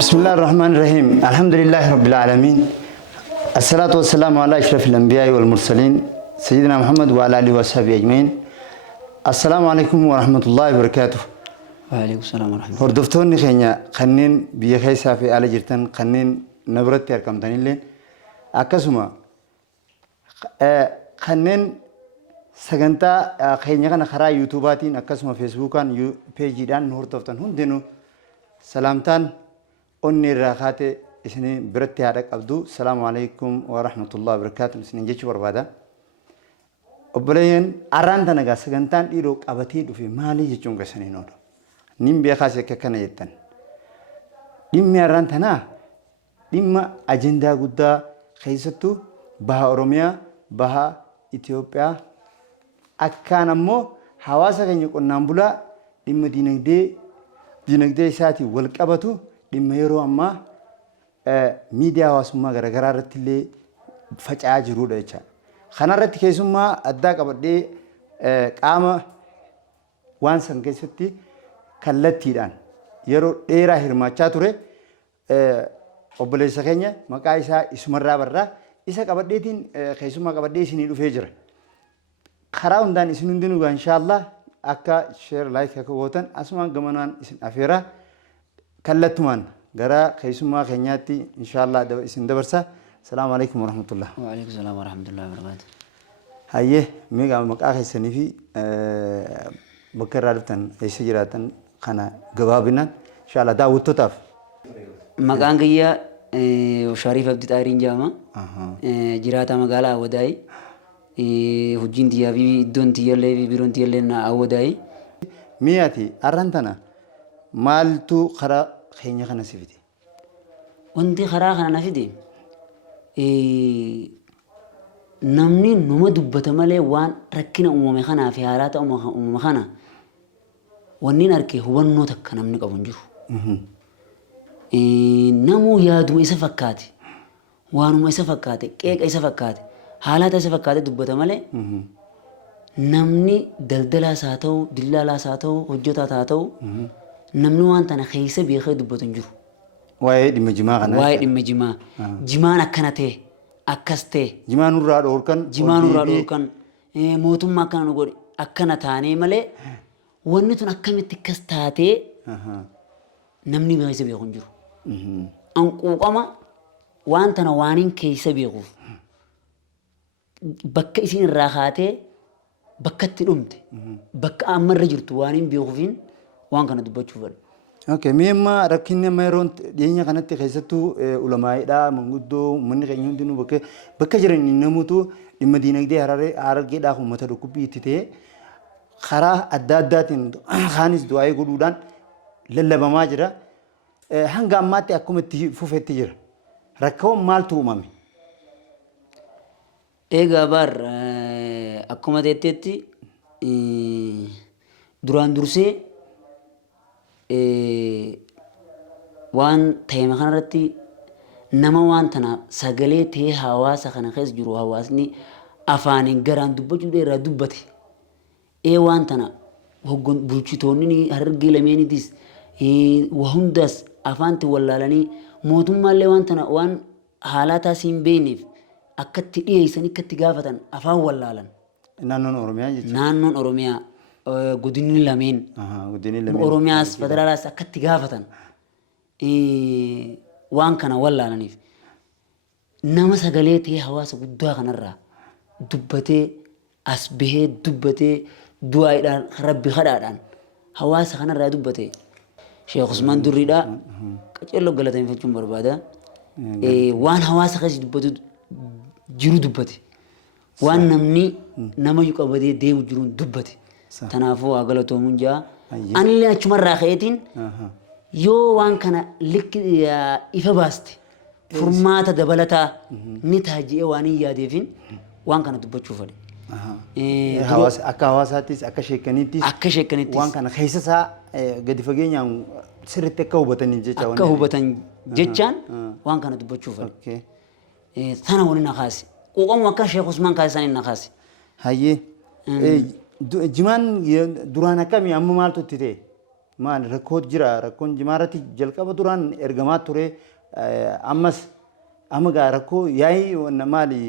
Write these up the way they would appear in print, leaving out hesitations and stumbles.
بسم الله الرحمن الرحيم الحمد لله رب العالمين الصلاة والسلام على أشرف الأنبياء والمرسلين سيدنا محمد وعلى آله وصحبه أجمعين السلام عليكم ورحمة الله وبركاته. وعليكم السلام ورحمة الله. هردفتوني خينيا خنين بيخيسا في آل جرتن خنين نبرت يركم تانيلين أكسما خنين سجنتا خينيا كنا خرا يوتيوباتين أكسما فيسبوكان بيجيدان هردفتن هندينو سلامتان أني راخات إسنين برتي هذاك أبدو السلام عليكم ورحمة الله وبركاته إسنين جيش وربادا أبلين أرانتا نجا سجنتان إيروك أبتيد في مالي جيشون كسنين نورو نيم بيخاسي ككنا يتن نيم أرانتا نا نيم أجندا غدا خيستو بها أوروميا بها إثيوبيا أكان أمو حواسا كنيو كنامبولا نيم دينك ساتي والكابتو لما أما ميديا واسمه غرغرة اللي فجأة جرودة إيشا خنا رتي كيسوما أداك أبدي قام وانسان كيستي كلتي دان يرو إيرا هرما چاتوري أبليس خينيا مكايسا إسمرة برا إسا كبدي تين كيسوما كبدي سنيدو فجر خراون دان إسنندينو إن شاء الله أكا شير لايك أكا وطن أسمان غمانان إسن أفيرا كلتمان غرا خيسوما خينياتي إن شاء الله إسن دبرسا السلام عليكم ورحمة الله. وعليكم السلام ورحمة الله وبركاته. هايه ميغا مكاخي سنيفي بكر رالتن إيسجراتن خنا جوابنا إن شاء الله داود تطاف. مكان كيا وشريف عبد الطاهرين جاما. جراتا مقالة وداي. هجين تيا في دون تيا لي في بيرون تيا لنا أوداي. مياتي أرنتنا مالتو خرا خينيا خنا سيفتي. وندي خرا خنا نفيدي. namni numa dubbata malee waan rakkina uumame kanaa fi haalata uumame kana wannin arke hubannoo takka namni qabu hin jiru. Namuu yaaduma isa fakkaate waanuma isa fakkaate qeeqa isa fakkaate haalata isa fakkaate dubbata malee namni daldalaas haa ta'u dillaalaas haa ta'u hojjetaas haa ta'u namni waan tana keessa beekee dubbatu hin jiru. Waa'ee dhimma jimaa kana. Waa'ee dhimma jimaa. Jimaan akkana ta'e. Akkaste jimaan urraa dhoorkan mootummaa akkana nu godhe akkana taanee malee wanni tun akkamitti akkas taatee namni keessa beeku hin jiru. Anquuqama waan tana waaniin keessa beekuuf bakka isiin irraa kaatee bakka itti dhumte bakka ammarra jirtu waaniin beekuufiin waan kana dubbachuu fedha. Okay, mema rakkinni meeroon dhiyeenya kanatti keessattuu ulamaa'idha manguddoo manni keenya hundinuu bakka jiran namoota dhimma diinagdee harargeedhaaf uummata dhukkubbii itti ta'e karaa adda addaatiin kaanis du'aa godhuudhaan lallabamaa jira. Hanga ammaatti akkuma itti fufeetti jira. Rakkoon maaltu uumame? Egaa bar akkuma teetteetti duraan dursee waan ta'e kanarratti nama waan tana sagalee ta'ee hawaasa kana keessa jiru hawaasni afaaniin garaan dubbachuu irraa dubbate waan tana bulchitoonni harargee lameenitis waa hundaas afaanti wallaalanii mootummaallee waan tana waan haalaataa siin beekneef akkatti dhiyeessanii akkatti gaafatan afaan wallaalan. Naannoon Oromiyaa jechuudha. Naannoon Oromiyaa. Godinni lameen Oromiyaas federaalaas akkatti gaafatan waan kana wallaalaniif nama sagalee ta'ee hawaasa guddaa kanarraa dubbatee as bahee dubbatee du'aadhaan rabbi kadhaadhaan hawaasa kanarraa dubbatee Sheekh Usmaan Durriidhaa qaceelloo galateeffachuun barbaada. Waan hawaasa keessa dubbatu jiru dubbate waan namni nama qabatee deemu jiruun dubbate. Tanaafuu agalatoomuu jaa anillee achumarraa ka'eetiin yoo waan kana ifa baaste furmaata dabalataa ni taajji'ee waan hin yaadeefin waan kana dubbachuu fedhe. Akka hawaasaattis akka sheekaniittis waan kana keessa isaa gadi fageenyaan sirriitti akka hubataniif jecha. Akka hubatan jechaan waan kana dubbachuu fedhe. Sana waliin na kaase. Quuqamu akka Sheekh Usmaan kaasanii na kaase. Hayyee. Jimaan duraan akkamii amma maaltu itti ta'e? maal rakkoot jira rakkoon jimaarratti jalqaba duraan ergamaa ture ammas amma gaa rakkoo yaa'ii wanna maali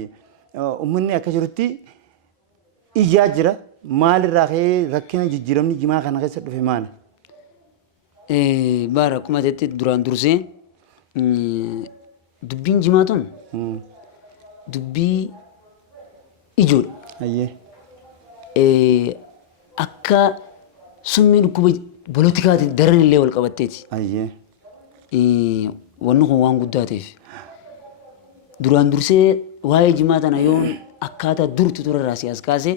uummanni akka jirutti iyyaa jira maalirraa ka'ee rakkina jijjiiramni jimaa kana keessa dhufe maali? Baara akkuma jetti duraan dursee dubbiin jimaa tun dubbii ijoodha. Ayyee. Akka summii dhukkuba bolootikaatiin daran illee wal qabatteeti. Ayyee. Wanni kun waan guddaa ta'eef. Duraan dursee waa'ee jimaa tana yoo akkaataa durti ture irraa si'as kaase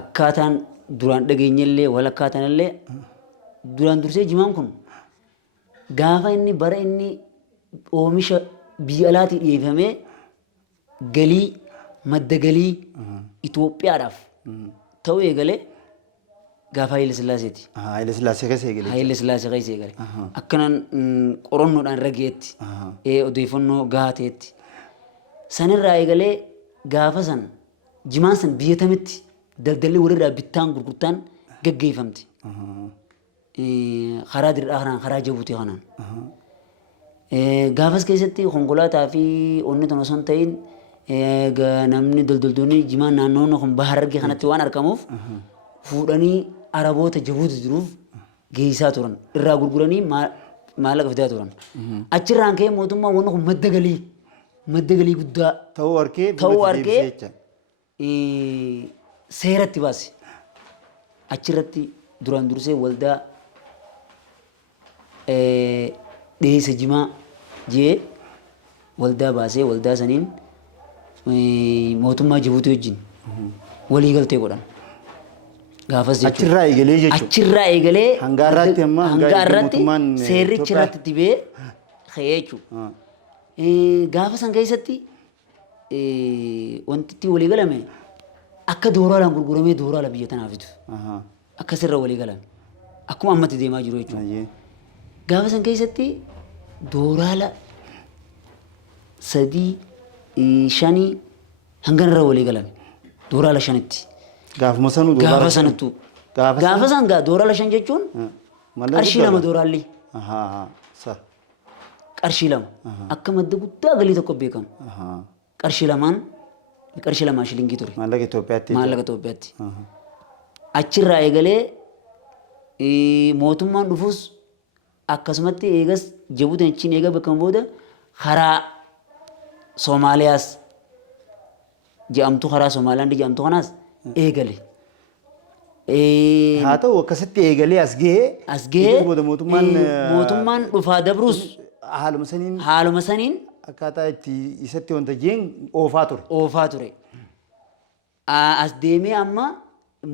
akkaataan duraan dhageenyallee wal akkaataan illee duraan dursee jimaan kun gaafa inni bara inni oomisha biyya alaatii dhiyeeffamee galii madda galii Itoophiyaadhaaf ta'uu eegalee gaafa Haile Sillaaseeti. Haile Sillaasee keessa eegale. Haile Sillaasee keessa eegale. Akkanaan qorannoodhaan rageetti odeeffannoo gahaa ta'etti. Sanirraa eegalee gaafa san jimaan san biyya tamitti daldalli walirraa bittaan gurgurtaan gaggeeffamti. Karaa dirraa kanaan karaa jabuutii kanaan. Gaafas keessatti konkolaataa fi onni ton osoo hin ta'in namni daldaltoonni jimaan naannoon kun bahar argee kanatti waan argamuuf fuudhanii araboota jabuutu jiruuf geessaa turan irraa gurguranii maallaqa fidaa turan. Achirraan ka'ee mootummaan wanni kun madda galii guddaa ta'uu argee seeratti baase. Achirratti duraan dursee waldaa dhiyeessa jimaa jee waldaa baasee waldaa saniin mootummaa Jibuutii wajjin walii galtee godhan. Gaafas jechuudha. Achirraa eegalee jechuudha. Achirraa eegalee hangaarratti amma hangaarratti seerrichi irratti dibee ka'ee jechuudha. Gaafa san keessatti wanti itti walii galame akka dooraalaan gurguramee dooraala biyya tanaaf fidu. Akkasirra walii galame. Akkuma ammatti deemaa jiru jechuudha. Gaafa san keessatti dooraala 3 5 hanganarra walii galame. Dooraala 5tti. Gaafuma sanuu Gaafa sanattu. Gaafa san gaa dooraala 5 jechuun qarshii 2 dooraalli. Qarshii 2. Akka madda guddaa galii tokko beekamu. Qarshii 2 shilingii ture. Maallaqa Itoophiyaatti. Maallaqa Itoophiyaatti. Achirraa eegalee mootummaan dhufus akkasumatti eegas Jibuutiin achiin eega bakka booda karaa Soomaaliyaas jedhamtu karaa Soomaaliyaan jedhamtu kanaas eegale. Haa ta'u akkasitti eegalee as gahee mootummaan dhufaa dabrus haaluma saniin akkaataa itti isatti wanta jeen oofaa ture. As deemee amma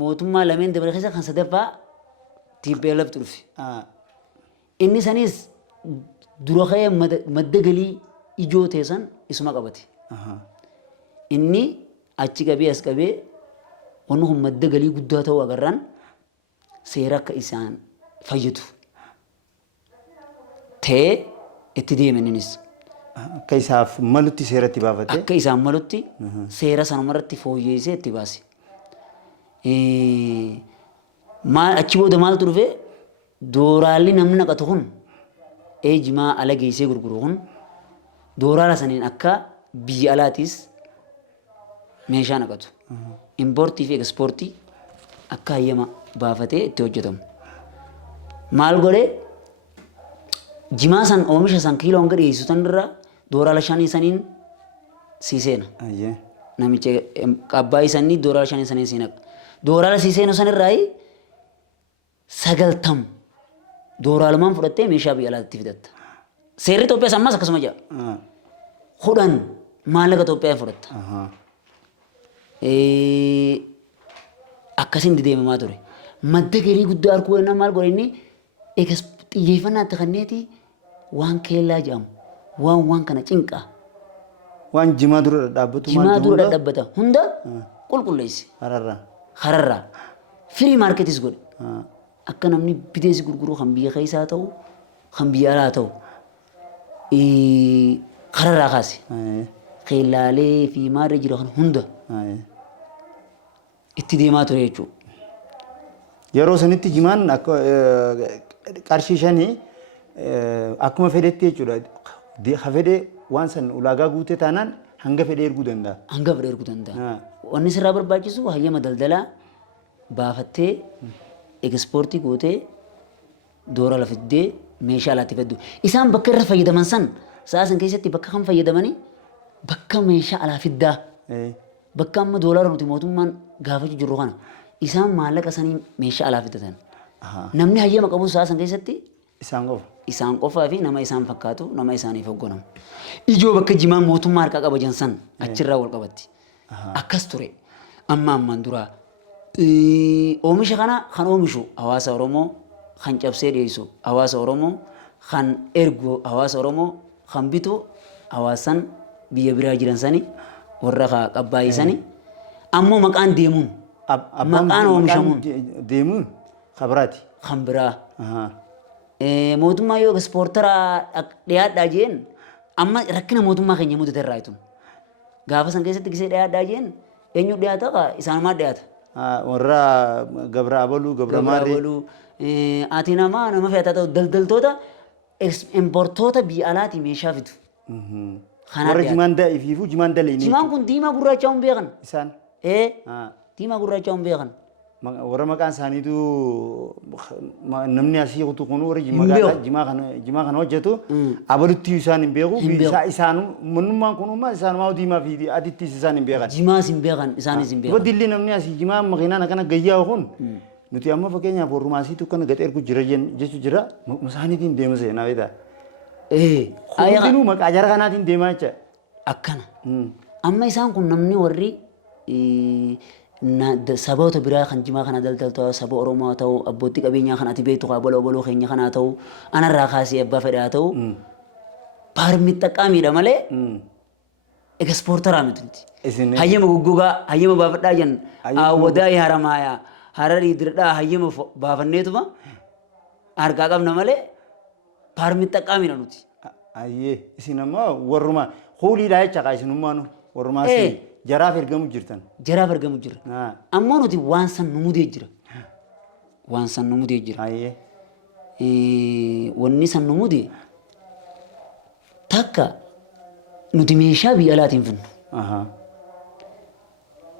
mootummaa lameen dabalee keessa kan sadaffaa TPLF dhufe. Inni sanis dura ka'ee madda galii ijoo teessan isuma qabate. Inni achi qabee as qabee wanni kun madda galii guddaa ta'uu agarraan seera akka isaan fayyadu ta'ee itti deeman innis. Akka isaaf malutti seeratti baafate. Akka isaan malutti seera sanumarratti fooyyeessee itti baase. Achi booda maaltu dhufe dooraalli namni naqatu kun jimaa ala geessee gurguru kun dooraala saniin akka biyya alaatiis meeshaa naqatu. Impoortii fi ekspoortii akka hayyama baafatee itti hojjetamu. Maal godhee jimaa san oomisha san kiiloo hanga dhiyeessu sanirra dooraala 5 saniin siiseena. Namicha qabbaa isanii dooraala 5 saniin siinaqa. Dooraala siiseenu sanirraa 90 dooraalumaan fudhattee meeshaa biyya alaatti fidatta. Seerri Itoophiyaas ammas akkasuma jira. 10 maallaqa Itoophiyaa fudhatta. Akkasiin deemamaa ture. Madda galii guddaa harkuu ennaa maal godhe inni xiyyeeffannaa itti kenneeti waan keellaa jedhamu waan kana cinqaa. Waan jimaa dura dhaabbatu. Jimaa dura dhaabbata hunda qulqulleesse. Hararraa. Firii maarketis godhe. Akka namni biteessi gurguru kan biyya keessaa ta'u kan biyya alaa ta'u hararraa kaase. Keellaalee fi maarree jiru kan hunda itti deemaa ture jechuudha. yeroo sanitti jimaan qarshii shanii akkuma fedhetti jechuudha. Ha fedhee waan san ulaagaa guutee taanaan hanga fedhee erguu danda'a. Hanga fedhee erguu danda'a. Wanni sirraa barbaachisu hayyama daldalaa baafattee ekspoortii gootee doora lafiddee meeshaa alaatti feddu. Isaan bakka irra fayyadaman san sa'a san keessatti bakka kan fayyadamanii bakka meeshaa alaa fiddaa. Bakka amma doolaara nuti mootummaan gaafachuu jirru kana isaan maallaqa sanii meeshaa alaa fiddatan. Namni hayyama qabu sa'a san keessatti Isaan qofa. isaan qofaa fi nama isaan fakkaatu nama isaaniif hogganamu. Ijoo bakka jimaan mootummaa harkaa qabajan san achirraa wal qabatti. Akkas ture. Ammaan duraa oomisha kana kan oomishu hawaasa Oromoo kan cabsee dhiyeessu hawaasa Oromoo kan ergu hawaasa Oromoo kan bitu hawaasan biyya biraa jiran sani warra qabbaayisani ammoo maqaan deemuun maqaan oomishamuun deemuun kabiraati. kan biraa. Mootummaa yoo ispoortara dhiyaadhaa jeen amma rakkina mootummaa keenya mudate irraa itun gaafa san keessatti gisee dhiyaadhaa jeen eenyu dhiyaata isaanumaa dhiyaata. Warra gabra abaluu gabra maarree. Ati nama fe'ataa ta'u daldaltoota importoota biyya alaatii meeshaa fidu. Warra jimaan ifiifuu jimaan dalee. Jimaan kun diimaa gurraachaa hin beekan. Isaan. Diimaa gurraachaa hin beekan. Warra maqaan isaaniitu namni asii kutu kun warra jimaa kana hojjetu abalutti isaan hin beeku. Isaan mannummaan kun isaanumaa diimaa fi adittis isaan hin beekan. Jimaas hin beekan isaanis hin beekan. Dilli namni asii jimaa makiinaan akkana gayyaa kun nuti amma fakkeenyaaf warrumaasiitu kan gad ergu jira jechuun jira isaaniitiin deema seenaa beektaa. Hundinuu maqaa jara kanaatiin deemaa jecha. Akkana. Amma isaan kun namni warri saboota biraa kan jimaa kana daldaltu saba Oromoo ta'u abbootii qabeenyaa kan ati beektu oboloo keenya kanaa ta'u anarraa kaasee abbaa fedhaa ta'u paarmii xaqqaamiidha malee ekspoortaraa miti. Hayyama guggugaa hayyama baafadhaa jan awwadaa haramaayaa hararii dirdhaa hayyama baafanneetuma harkaa qabna malee paarmii xaqqaamiidha nuti. Ayyee isin ammoo warruma hooliidhaa jecha kaa isinummaanu warrumaas jaraaf ergamu jirtan. Jaraaf ergamu jira. Ammoo nuti waan san nu mudee jira. Waan san nu mudee jira. Wanni san nu mudee takka nuti meeshaa biyya alaatiin finnu.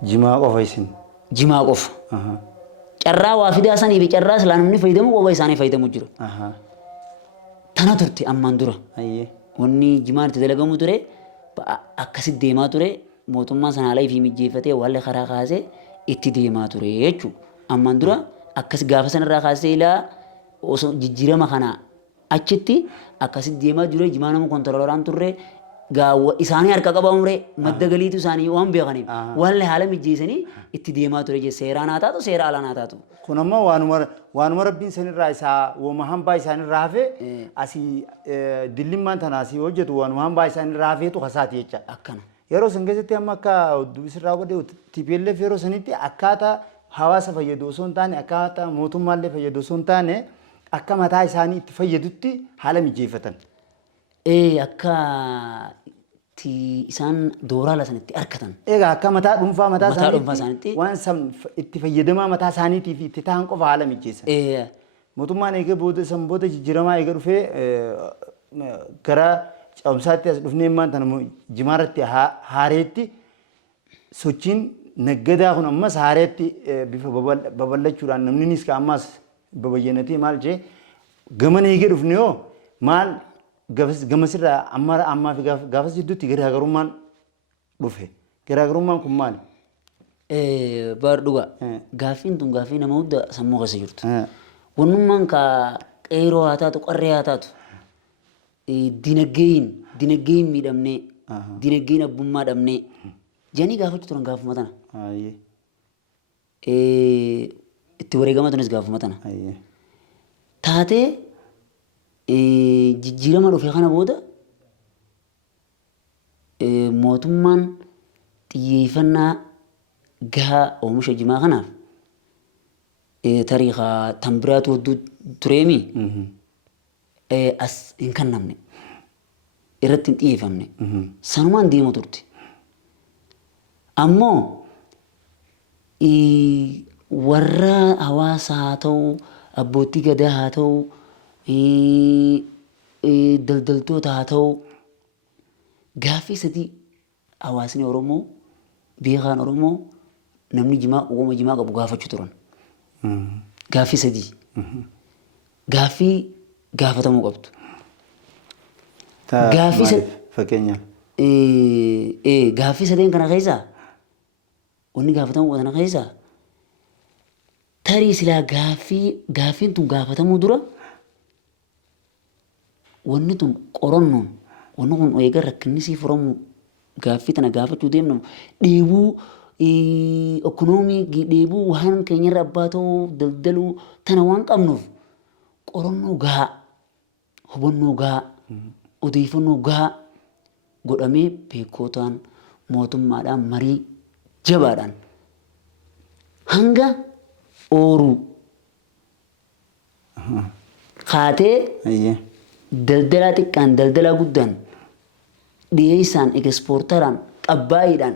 Jimaa qofa isin. Jimaa qofa. Carraa waa fidaa sanii fi carraa islaamni fayyadamu qofa isaanii fayyadamu jira. Tana turte ammaan dura. Wanni jimaan itti dalagamu ture akkasitti deemaa ture. Mootummaan sana alaa fi mijjeeffatee wallee karaa kaasee itti deemaa ture jechuudha. Ammaan dura akkas gaafa sanarraa kaasee ilaa osoo jijjiirama kana achitti akkasitti deemaa jire jimaa nama kontoroolaan turre isaanii harka qabamure madda galiitu isaanii waan beekaniif wallee haala mijjeessanii itti deemaa ture jee seeraan haa taatu seera alaan haa taatu. Kun ammoo waanuma rabbiin sanirraa isaa wooma hambaa isaanirraa hafee asii dillimmaan tana asii hojjetu waanuma hambaa isaanirraa hafeetu kasaati jecha. Akkana. Yeroo san keessatti amma akka dubbisirraa godhee TPLF yeroo sanitti akkaataa hawaasa fayyadu osoo hin taane akkaataa mootummaallee fayyadu osoo hin taane akka mataa isaanii itti fayyadutti haala mijeeffatan. Akka isaan dooraa sanitti argatan. Egaa akka mataa dhuunfaa mataa isaaniitti waan itti fayyadamaa mataa isaaniitiif itti ta'an qofa haala mijeessan. Mootummaan eegee booda jijjiiramaa eegee dhufee gara caamsaatti as dhufnee maanta jimaarratti haareetti sochiin naggadaa kun ammas haareetti bifa babal'achuudhaan namninis ka ammas babayyanatee maal jee gamana eegee dhufne yoo maal gamasirraa ammaa fi gaafas jidduutti garaagarummaan dhufe. Garaagarummaan kun maali? Baar dhugaa. Gaaffiin tun gaaffii nama hunda sammuu keessa jirtu. Wannummaan ka qeeroo haa taatu qarree haa taatu. Dinagdeen miidhamnee dinagdeen abbummaa dhabnee janii gaafachuu turan gaafuma tana. Itti wareegamatunis gaafuma tana. Taatee jijjiirama dhufe kana booda mootummaan xiyyeeffannaa gahaa oomisha jimaa kanaaf tariikaa tan biraatu hedduu tureemi. As hin kennamne irratti hin xiyyeeffamne sanumaan deema turte. Ammoo warra hawaasa haa ta'u, abbootii gadaa haa ta'u, daldaltoota haa ta'u, gaaffii sadii hawaasni Oromoo, beekaan Oromoo namni jimaa uumama jimaa qabu gaafachuu turan. Gaaffii sadii. Gaaffii gaafatamuu qabdu. Gaaffii fakkeenyaaf. Gaaffii sadeen kana keessaa wanni gaafatamuu kana keessaa tarii silaa gaaffiin tun gaafatamuu dura wanni tun qorannoon wanni kun eega rakkinni sii furamu gaaffii tana gaafachuu deemnu dheebuu ekonoomii dheebuu waan keenyarra abbaa ta'uu daldaluu tana waan qabnuuf qorannoo gahaa hubannoo gahaa odeeffannoo gahaa godhamee beekotaan mootummaadhaan marii jabaadhaan hanga ooruu kaatee daldalaa xiqqaan daldalaa guddaan dhiyeessaan ekspoortaraan qabbaayiidhaan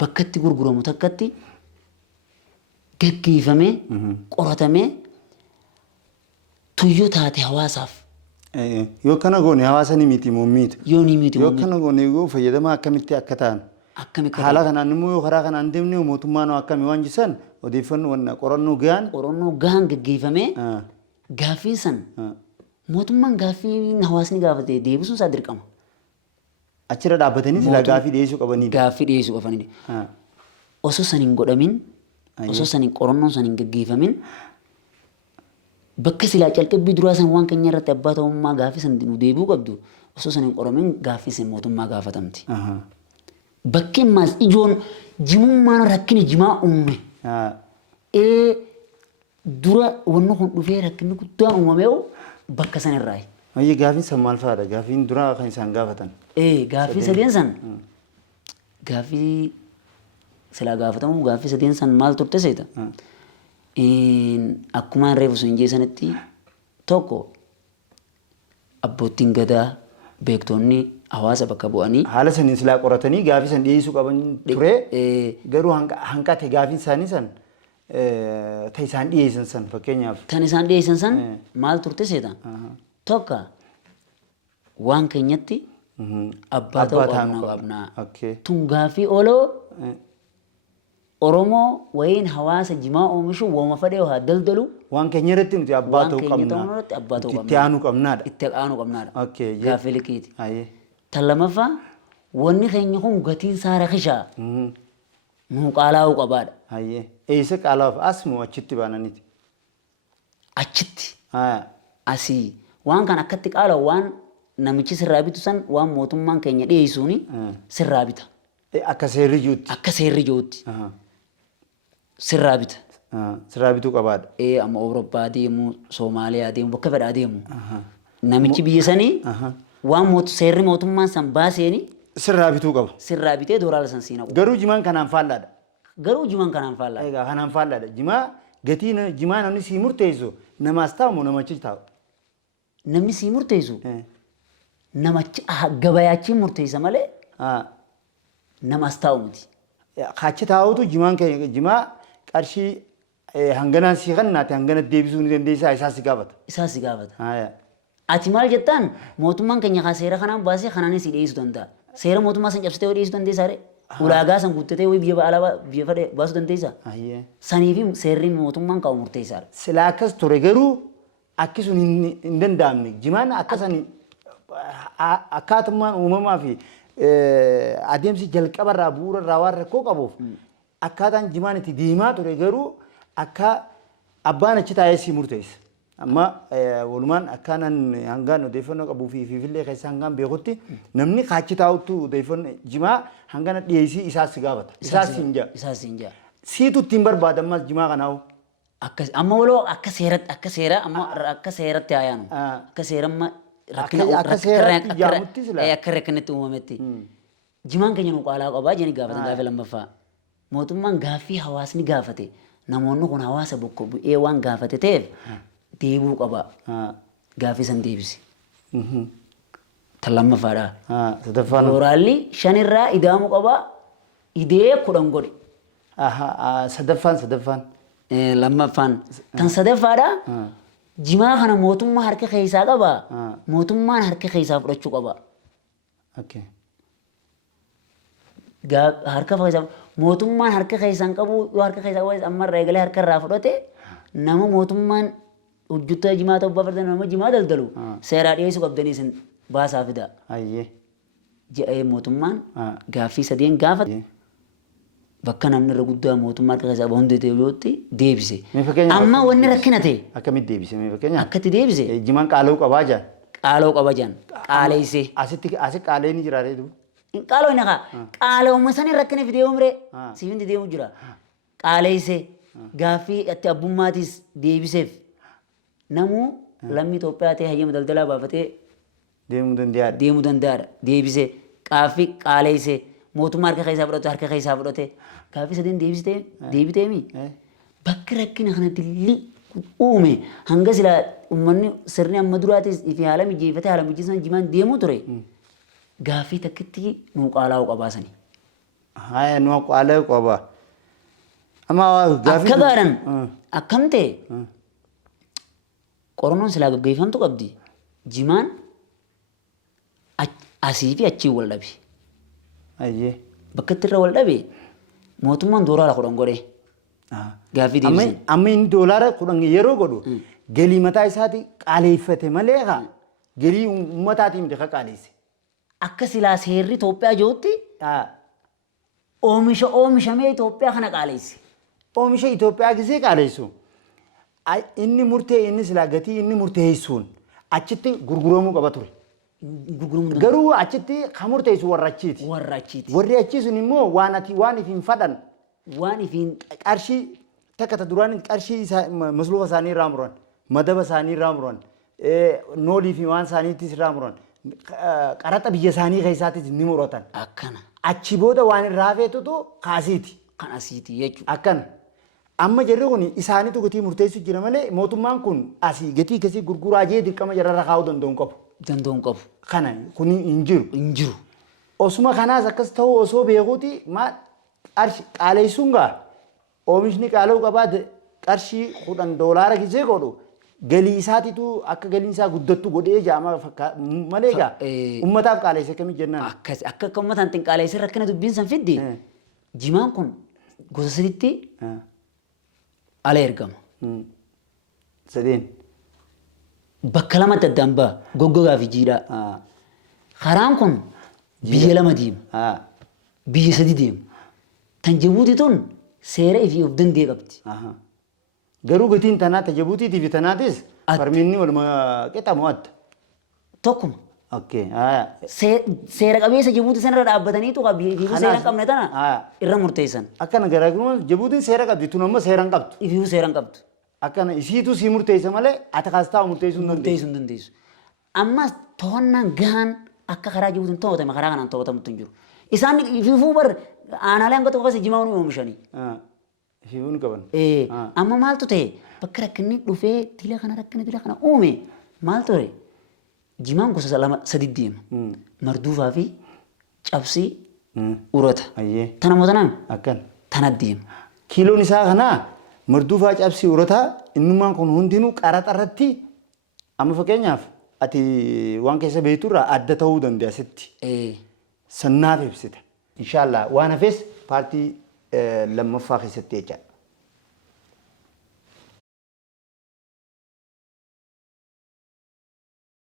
bakka itti gurguramu takkatti gaggeeffamee qoratamee tuyyoo taate hawaasaaf. Yoo kana goone hawaasa ni miti mummiitu. Yoo ni miti Yoo kana goone yoo fayyadamaa akkamitti akka ta'an. Haala kanaan immoo yoo karaa kanaan deemnee mootummaan akkamii waan jisan odeeffannoo wanna qorannoo gahaan gaggeeffamee gaaffii san mootummaan gaaffii hawaasni gaafate deebisuun isaa dirqama. Achirra dhaabbatanii sila gaaffii dhiyeessuu qabanidha. Gaaffii dhiyeessuu qabanidha. Osoo san hin godhamin, osoo san hin qorannoon san hin gaggeeffamin bakka silaa calqabbii duraa san waan keenya irratti abbaa ta'ummaa gaaffii san nu deebi'uu qabdu osoo san hin qoramin gaaffii san mootummaa gaafatamti. Bakkeen maas ijoon jimummaan rakkini jimaa uume. Dura wanni kun dhufee rakkinni guddaan uumamee bakka san irraayi. Gaaffiin san maal fa'aadha? Gaaffiin duraa kan isaan gaafatan. Gaaffii sadeen san gaaffii silaa gaafatamu gaaffii sadeen san maal turte seeta? Akkuma reefu sun jeesanitti tokko abbootiin gadaa beektoonni hawaasa bakka bu'anii. Haala saniin silaa qoratanii gaaffii san dhiyeessuu qaban ture. Garuu hanqate gaaffii isaanii san ta isaan dhiyeessan san fakkeenyaaf. Tan isaan dhiyeessan san maal turte seeta? Tokko waan keenyatti abbaa ta'uu qabnaa. Tun gaaffii ooloo Oromoo wayiin hawaasa jimaa oomishu wooma fadhee haa daldalu. Waan keenya irratti nuti abbaa ta'uu qabnaa. Itti aanuu qabnaadha. Itti aanuu qabnaadha. Gaaffii liqiiti. Tan lamaffaa wanni keenya kun gatiin isaa rakishaa. Nuu qaalaa'uu qabaadha. Eessa qaalaa'uuf as moo achitti baananiiti? Achitti. Asii waan kan akkatti qaalaa'u waan namichi sirraa bitu san waan mootummaan keenya dhiyeessuuni sirraa bita. Akka seerri jirutti. Akka seerri jirutti. Sirraa bita. Sirraa bituu qabaadha. Amma Awurooppaa deemu, Soomaaliyaa deemu, bakka fedhaa deemu. Namichi biyya sanii waan seerri mootummaan san baaseeni. Sirraa bituu qaba. Sirraa bitee dooraala san siina. Garuu jimaan kanaan faallaadha. Garuu jimaan kanaan faallaadha. Egaa kanaan faallaadha. Gatii jimaa namni sii murteessu namaas taa'u moo namachi taa'u? Namni sii murteessu namachi gabayaachiin murteessa malee namaas taa'u miti. Achi taa'utu jimaa qarshii hanganaan sii kannaate hanganatti deebisuu ni dandeessaa isaa si gaafata. Isaa si gaafata. Ati maal jettaan mootummaan keenya seera kanaan baasee kanaanis si dhiyeessuu danda'a. Seera mootummaa san cabsitee dhiyeessuu dandeessaa ree? Ulaagaa san guuttatee biyya fadhee baasuu dandeessaa? Sanii fi seerri mootummaan qabu murteessaadha. Silaa akkas ture garuu akkasuun hin danda'amne jimaan akkasanii akkaatummaan uumamaa fi adeemsi jalqabarraa bu'uurarraa waan rakkoo qabuuf akkaataan jimaan itti deemaa ture garuu akka abbaan achi taa'ee si murteessa. Amma walumaan akkaanan hangaan odeeffannoo qabuu fi fiifillee keessa hangaan beekutti namni kaachi taa'uttu odeeffannoo jimaa hangana dhiyeessii isaas si gaafata. Isaas si hin jaa. Isaas si hin jaa. Siitu ittiin barbaadamas jimaa kanaa'u. Amma waloo akka seera amma akka seeratti haayanu. Akka seera amma akka rakkinitti uumametti. Jimaan keenya nu qaalaa qabaa jedhanii gaafatan gaafa lammaffaa. Mootummaan gaaffii hawaasni gaafate namoonni kun hawaasa bakka bu'ee waan gaafate ta'eef deebuu qaba. Gaaffii san deebisi. Tan lammaffaadha. Mooraalli 5 irraa ida'amuu qaba. Idee 10 godhe. Sadaffaan. lammaffaan tan sadaffaadha jimaa kana mootummaa harka keessaa qaba mootummaan harka keessaa fudhachuu qaba Okay. harka keessaa mootummaan harka keessaan qabu yoo harka keessaa qabu amma reegalee harka irraa fudhate nama mootummaan hojjeta jimaa ta'uu barbaadu nama jimaa daldalu seeraa dhiyeessuu qabdanii isin baasaa fida Ayyee. jedhee mootummaan gaaffii sadeen gaafate bakka namni irra guddaa mootummaa harka keessaa bahu hundee ta'utti deebise. Amma wanni rakkina ta'e. Akkamitti deebise mee fakkeenyaaf? Akkatti deebise. Jimaan qaala'uu qabaa jaan. Qaala'uu qaba jaan. Qaaleessee. Asi qaalee ni jiraatee duuba. Qaala'uu inni kaa. Qaala'uma sanii rakkina fidee umree. Siifin deemu jira. Qaaleessee. Gaaffii itti abbummaatiis deebiseef. Namuu lammii Itoophiyaa ta'e hayyama daldalaa baafatee deemuu danda'aadha. Deebisee. Gaaffii qaaleessee. Mootummaa harka keessaa fudhate gaaffii sadeen deebiteemi bakka rakkina kana dilli uume hanga silaa uummanni sirni amma duraatis fi haala mijeeffatee haala mijeessan jimaan deemuu ture gaaffii takkitti nuu qaalaa'uu qabaasanii. Haa nuu qaalaa'uu qabaa. Amma gaaffii akka gaadhan akkam ta'e qorannoon silaa gaggeeffamtu qabdi jimaan asii fi achii wal dhabe. Ayyee. Bakka itti irra wal dhabe mootummaan doolaara 10 godhe. Gaaffii deebisan. Amma inni doolaara 10 yeroo godhu galii mataa isaati qaaleeffate malee haa galii uummataatiin miti ka qaaleesse. Akka silaa seerri Itoophiyaa jirutti oomishamee Itoophiyaa kana qaaleesse. Oomisha Itoophiyaa gisee qaaleessu. Inni murtee inni silaa gatii inni murteessuun achitti gurguramuu qaba ture. Garuu achitti kan murteessu warra achiiti. Warri achiisuun immoo waan ifiin fadhan. Waan ifiin qarshii takka duraan qarshii masluufa isaanii irraa muran madaba isaanii irraa muran noolii fi waan isaaniitis irraa muran qaraxa biyya isaanii keessaatis ni muratan. Akkana. Achi booda waan irraa hafeetutu kaasiiti. Kan asiiti jechuudha. Akkana. Amma jarri kun isaaniitu gatii murteessu jira malee mootummaan kun asii gatii kasii gurguraa jee dirqama jararra kaa'uu danda'u qabu. Danda'uun qabu. Kana kun hin jiru. Hin jiru. Osuma kanaas akkas ta'uu osoo beekuuti maal qaaleessuun gaa oomishni qaala'uu qabaate qarshii $10 gisee godhu galii isaatiitu akka galiin isaa guddattu godhee jaama malee gaa ummataaf qaaleesse akkamii jennaan. Akka uummataan xinqaaleessee rakkina dubbiin san fiddi jimaan kun gosa sadiitti ala ergama. Sadeen. Bakka lamatti addaan ba'a goggogaa fi jiidhaa. Karaan kun biyya lama deema. Biyya sadi deema. Tan Jibuutii tun seera ifii of danda'e qabdi. Garuu gatiin tanaa ta Jibuutiitii fi tanaatis farminni waluma qixamu adda. Tokkuma. Seera qabeessa Jibuutii sanarra dhaabbataniitu ifii seera hin qabne tana irra murteessan. Akkana garaagarummaa Jibuutiin seera qabdi tun amma seera hin qabdu. Ifii seera hin qabdu. Akkana isiitu si murteessa malee ati kaastaa murteessuu hin dandeessu. Ammas to'annaan gahaan akka karaa Jibuutiin to'atame karaa kanaan to'atamutti hin jiru. Isaan ififuu bar aanaalee hanga tokko keessa jimaa nu oomishanii. Ififuu ni qaban. Amma maaltu ta'e bakka rakkinni dhufee tila kana uume maal ture jimaan gosa lama sadi deema. Marduufaa fi cabsii urata. Tana moo tanaan? Akkan. Tana deema. Kiiloon isaa kanaa marduufaa cabsii urataa innummaan kun hundinuu qaraxa irratti amma fakkeenyaaf ati waan keessa beekturraa adda ta'uu danda'a sitti. Sannaaf ibsita. Inshaallah waan hafes paartii lammaffaa keessatti jecha.